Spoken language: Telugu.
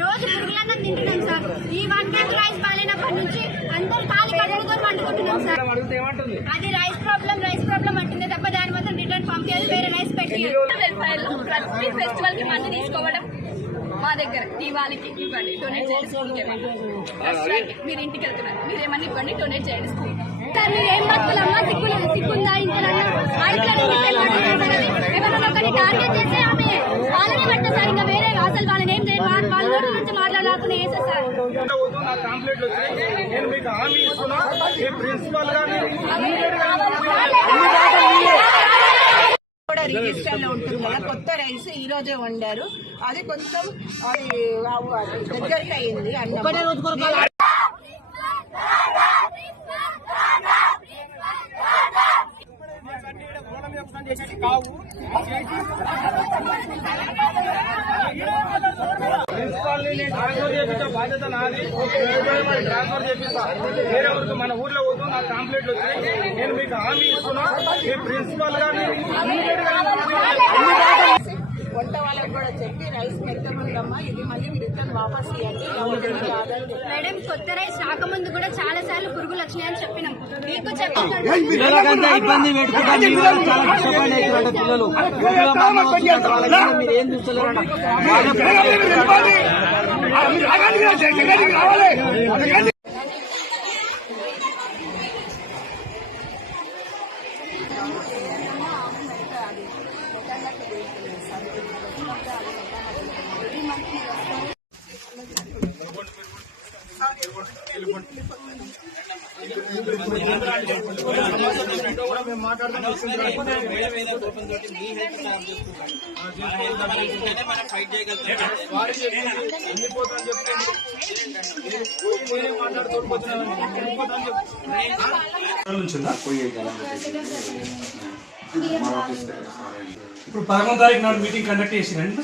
రోజు పురుగులన్నం తింటున్నాం సార్. ఈ 1 kg రైస్ బాలేనప్పటి నుంచి అందరూ ఖాళీ కడుపుతో వండుకుంటున్నాం సార్. అది రైస్ ప్రాబ్లం అంటుంది తప్ప దాని మాత్రం రిటర్న్ పంపించాలి, వేరే రైస్ పెట్టి. ప్రతి ఫెస్టివల్ కి మంది తీసుకోవడం మా దగ్గర దీవాళికి ఇవ్వండి, డొనేట్ చేయండి స్కూల్కి. మీరు ఇంటికి వెళ్తున్నారు, మీరేమన్నా ఇవ్వండి, డొనేట్ చేయండి స్కూల్. సార్ మీరు ఏం బతుకులమ్మా, సిగ్గుందా ఇంకా ఎవరిని టార్గెట్ చేస్తే ఆమె వాళ్ళనే పట్ట సార్. ఇంకా వేరే అసలు వాళ్ళని ఏం చేయాలి, వాళ్ళ నోటి నుంచి మాట్లాడాలని వేసే సార్. కూడా రిజిస్టర్ లో ఉంటుంది కదా. కొత్త రైస్ ఈ రోజే వండారు, అది కొంచెం అది దగ్గరికి అయింది అన్నం. బాధ్యత నాది, ట్రాన్స్ఫర్ చేపిస్తా. వేరే ఊరికి మన ఊర్లో పోతూ నాకు కంప్లైంట్లు వచ్చాయి. నేను మీకు హామీ ఇస్తున్నా, మీ ప్రిన్సిపల్ గారిని వంట వాళ్ళకి కూడా చెప్పి రైస్ పెట్టముందమ్మా, ఇది మళ్ళీ రిటర్న్ వాపస్ ఇవ్వండి. మేడం కొత్త రైస్ రాకముందు కూడా చాలా సార్లు పురుగులు వచ్చినాయని చెప్పినాం, మీకు చెప్పినాం. ఇబ్బంది పెట్టుకుంటా చాలా కష్టపడి పిల్లలు మీరు ఏం చూస్తలేరు. ఇప్పుడు 11వ తారీఖు నాడు మీటింగ్ కండక్ట్ చేసిరండి.